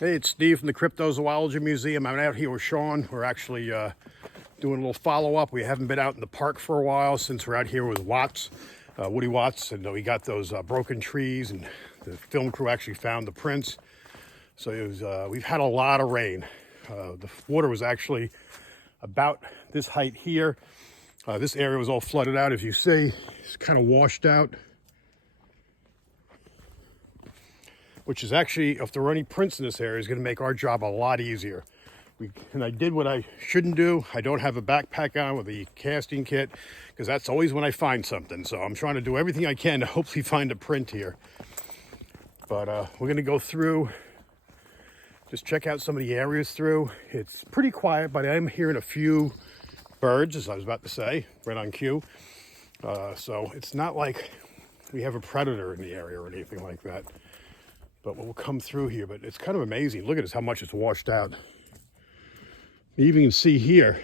Hey, it's Steve from the Cryptozoology Museum. I'm out here with Sean. We're actually doing a little follow-up. We haven't been out in the park for a while since we're out here with Watts, Woody Watts, and we got those broken trees, and the film crew actually found the prints. So it was, we've had a lot of rain. The water was actually about this height here. This area was all flooded out. As you see, it's kind of washed out. Which is actually, if there were any prints in this area, is going to make our job a lot easier. And I did what I shouldn't do. I don't have a backpack on with the casting kit, because that's always when I find something. So I'm trying to do everything I can to hopefully find a print here. But we're going to go through, just check out some of the areas through. It's pretty quiet, but I am hearing a few birds, as I was about to say, right on cue. So it's not like we have a predator in the area or anything like that. But we'll come through here, but it's kind of amazing. Look at this, how much it's washed out. You even can see here,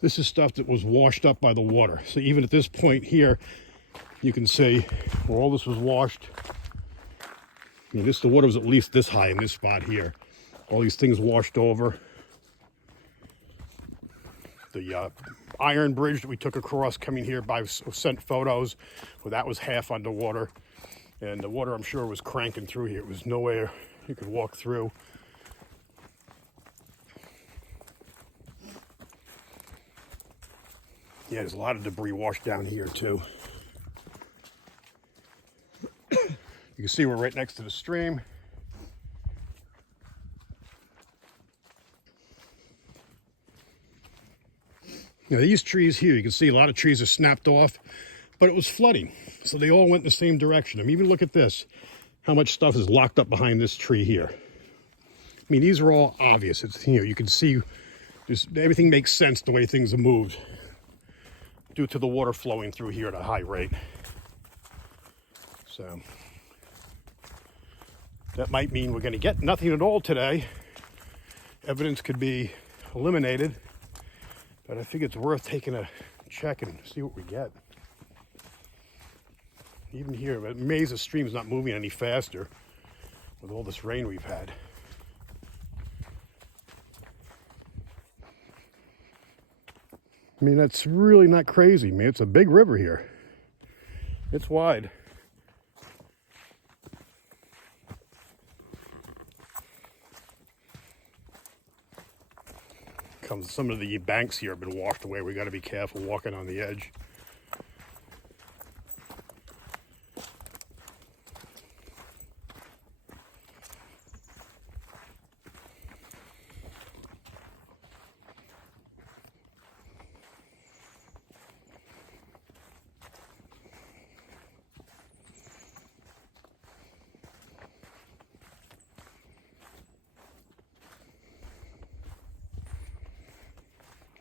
this is stuff that was washed up by the water. So even at this point here, you can see where all this was washed. I mean, the water was at least this high in this spot here. All these things washed over. The iron bridge that we took across coming here, sent photos, well, that was half underwater. And the water, I'm sure, was cranking through here. It was nowhere you could walk through. Yeah, there's a lot of debris washed down here, too. You can see we're right next to the stream. Now, these trees here, you can see a lot of trees are snapped off, but it was flooding. So they all went in the same direction. I mean, even look at this, how much stuff is locked up behind this tree here. I mean, these are all obvious. It's, you can see everything makes sense the way things are moved due to the water flowing through here at a high rate. So that might mean we're going to get nothing at all today. Evidence could be eliminated, but I think it's worth taking a check and see what we get. Even here, I'm amazed the stream's not moving any faster with all this rain we've had. I mean, that's really not crazy, man. It's a big river here. It's wide. Some of the banks here have been washed away. We got to be careful walking on the edge.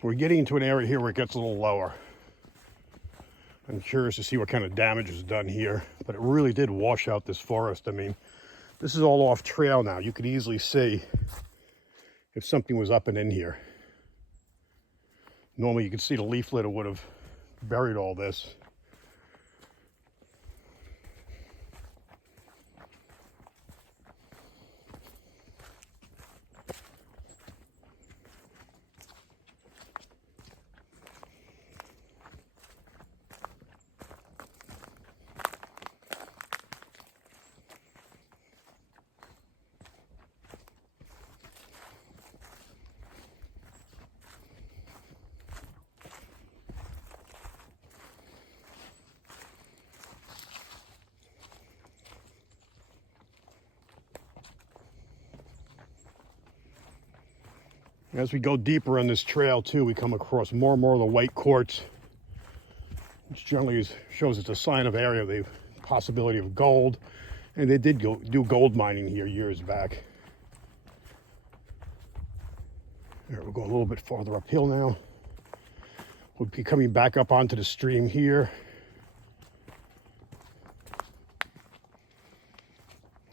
We're getting into an area here where it gets a little lower. I'm curious to see what kind of damage is done here, but it really did wash out this forest. I mean, this is all off trail now. You could easily see if something was up and in here. Normally you could see the leaf litter would have buried all this. As we go deeper on this trail too, we come across more and more of the white quartz, which generally shows it's a sign of area of the possibility of gold. And they did do gold mining here years back. There, we're going a little bit farther uphill now. We'll be coming back up onto the stream here.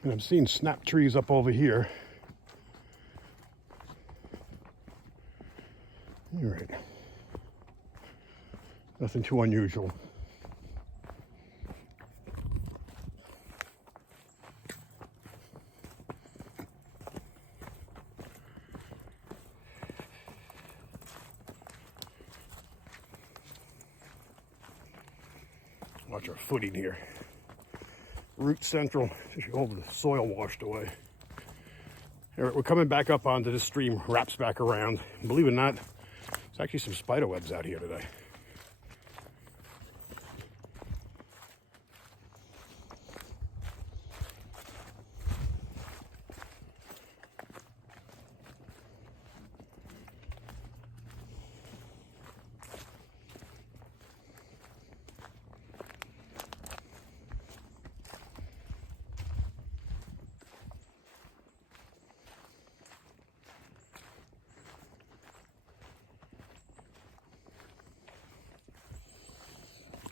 And I'm seeing snap trees up over here. All right. Nothing too unusual. watch our footing here. Root central, all the soil washed away. All right, we're coming back up onto this stream, wraps back around. Believe it or not, there's actually some spider webs out here today.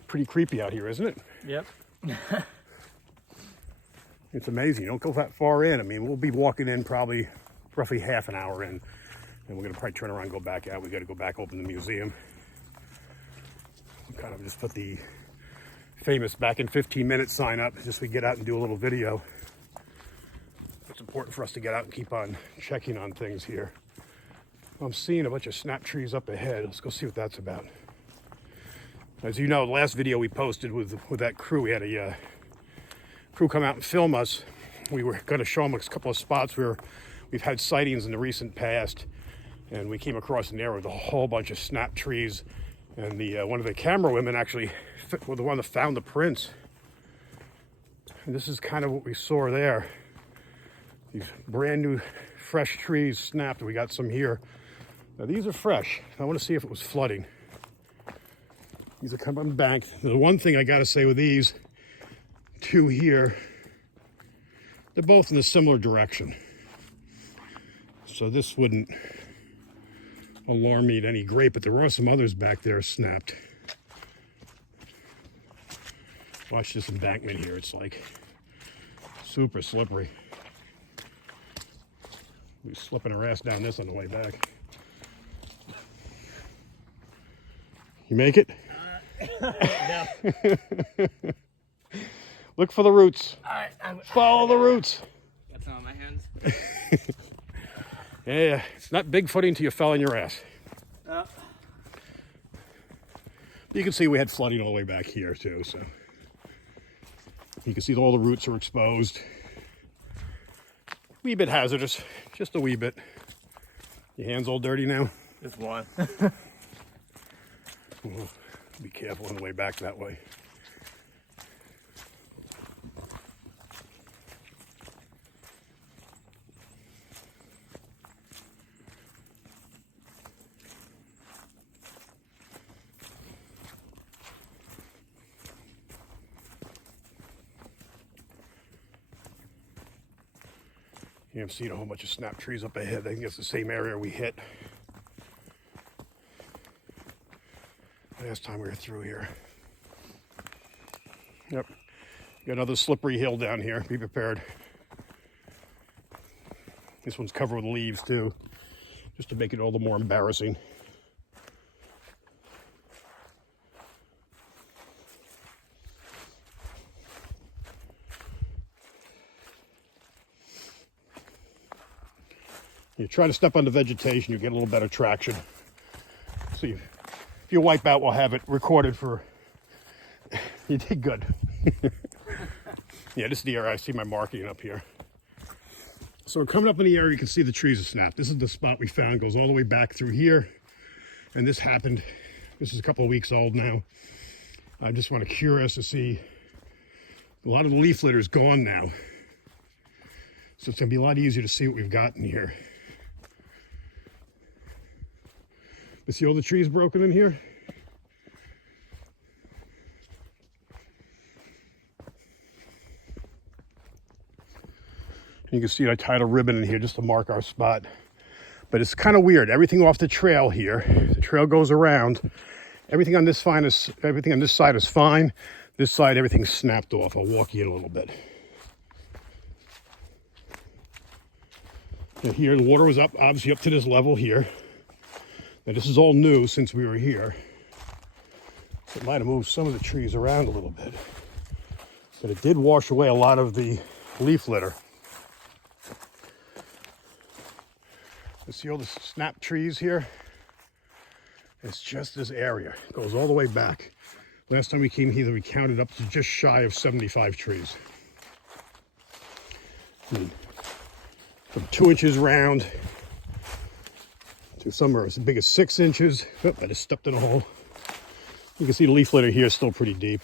Pretty creepy out here, isn't it? Yep. It's amazing. You don't go that far in. I mean, we'll be walking in probably roughly half an hour in, and we're going to probably turn around and go back out. We got to go back open the museum. We'll kind of just put the famous back in 15 minutes sign up just so we get out and do a little video. It's important for us to get out and keep on checking on things here. I'm seeing a bunch of snap trees up ahead. Let's go see what that's about. As you know, the last video we posted with that crew, we had a crew come out and film us. We were going to show them a couple of spots where we've had sightings in the recent past, and we came across an area with a whole bunch of snap trees. And the one of the camera women actually was the one that found the prints. And this is kind of what we saw there. These brand new, fresh trees snapped. We got some here. Now these are fresh. I want to see if it was flooding. These are kind of unbanked. The one thing I got to say with these two here, they're both in a similar direction. So this wouldn't alarm me at any great, but there are some others back there snapped. Watch this embankment here. It's like super slippery. We're slipping our ass down this on the way back. You make it? No. Look for the roots. All right, Follow the roots. Got some on my hands. Yeah, it's not Bigfooting until you fell on your ass. You can see we had flooding all the way back here too, so you can see all the roots are exposed. Wee bit hazardous, just a wee bit. Your hands all dirty now? Just one. Well, be careful on the way back that way. Yeah, I'm seeing a whole bunch of snap trees up ahead. I think it's the same area we hit last time we were through here. Yep. Got another slippery hill down here. Be prepared. This one's covered with leaves too, just to make it all the more embarrassing. You try to step on the vegetation, you get a little better traction. So if you wipe out, we'll have it recorded for. You did good. Yeah, this is the area I see my marking up here. So we're coming up in the area, you can see the trees are snapped. This is the spot we found, goes all the way back through here. And this happened, this is a couple of weeks old now. I just want to curious to see, a lot of the leaf litter is gone now. So it's gonna be a lot easier to see what we've got in here. But see all the trees broken in here? You can see I tied a ribbon in here just to mark our spot. But it's kind of weird. Everything off the trail here, the trail goes around. Everything on this side is fine. This side, everything's snapped off. I'll walk you in a little bit. And here, the water was up, obviously up to this level here. Now this is all new since we were here. So it might have moved some of the trees around a little bit. But it did wash away a lot of the leaf litter. You see all the snap trees here? It's just this area. It goes all the way back. Last time we came here, we counted up to just shy of 75 trees. From 2 inches round to some are as big as 6 inches. Oh, I just stepped in a hole. You can see the leaf litter here is still pretty deep.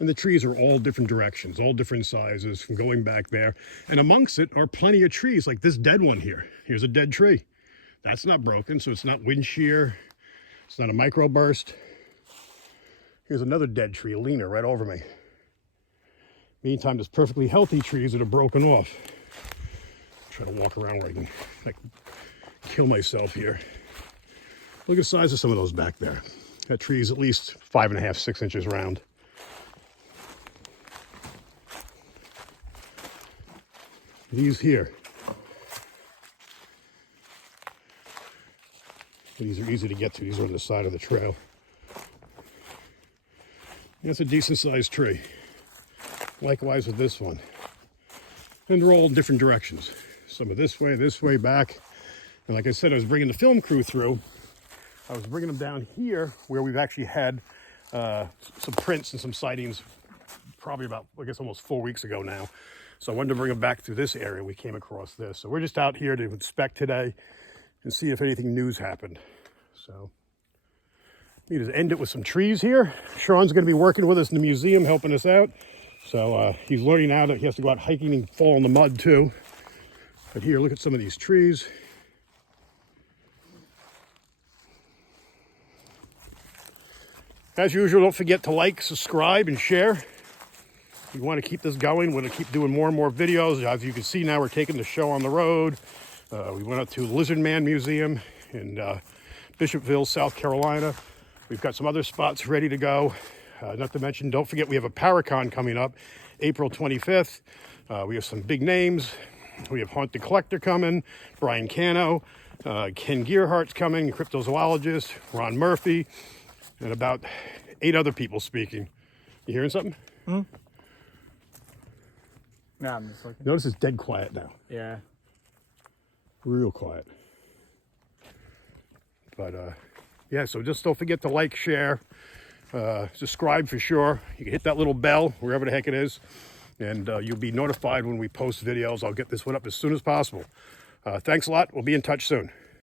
And the trees are all different directions, all different sizes from going back there. And amongst it are plenty of trees, like this dead one here. Here's a dead tree. That's not broken, so it's not wind shear. It's not a microburst. Here's another dead tree, a leaner, right over me. Meantime, there's perfectly healthy trees that are broken off. Try to walk around where I can like kill myself here. Look at the size of some of those back there. That tree is at least 5.5, 6 inches round. These here. These are easy to get to. These are on the side of the trail. That's a decent sized tree. Likewise with this one. And they're all in different directions. Some are this way, back. And like I said, I was bringing the film crew through. I was bringing them down here where we've actually had some prints and some sightings probably about, I guess, almost 4 weeks ago now. So I wanted to bring them back through this area. We came across this. So we're just out here to inspect today and see if anything news happened. So we just end it with some trees here. Sean's going to be working with us in the museum, helping us out. So he's learning now that he has to go out hiking and fall in the mud too. But here, look at some of these trees. As usual, don't forget to like, subscribe, and share. We want to keep this going. We're going to keep doing more and more videos. As you can see now, we're taking the show on the road. We went up to the Lizard Man Museum in Bishopville, South Carolina. We've got some other spots ready to go. Not to mention, don't forget, we have a Paracon coming up, April 25th. We have some big names. We have Haunted Collector coming, Brian Cano, Ken Gearhart's coming, cryptozoologist, Ron Murphy, and about 8 other people speaking. You hearing something? Hmm? No, I'm just looking. Notice it's dead quiet now. Yeah. Real quiet. But yeah, so just don't forget to like, share, subscribe for sure. You can hit that little bell wherever the heck it is, and you'll be notified when we post videos. I'll get this one up as soon as possible. Thanks a lot. We'll be in touch soon.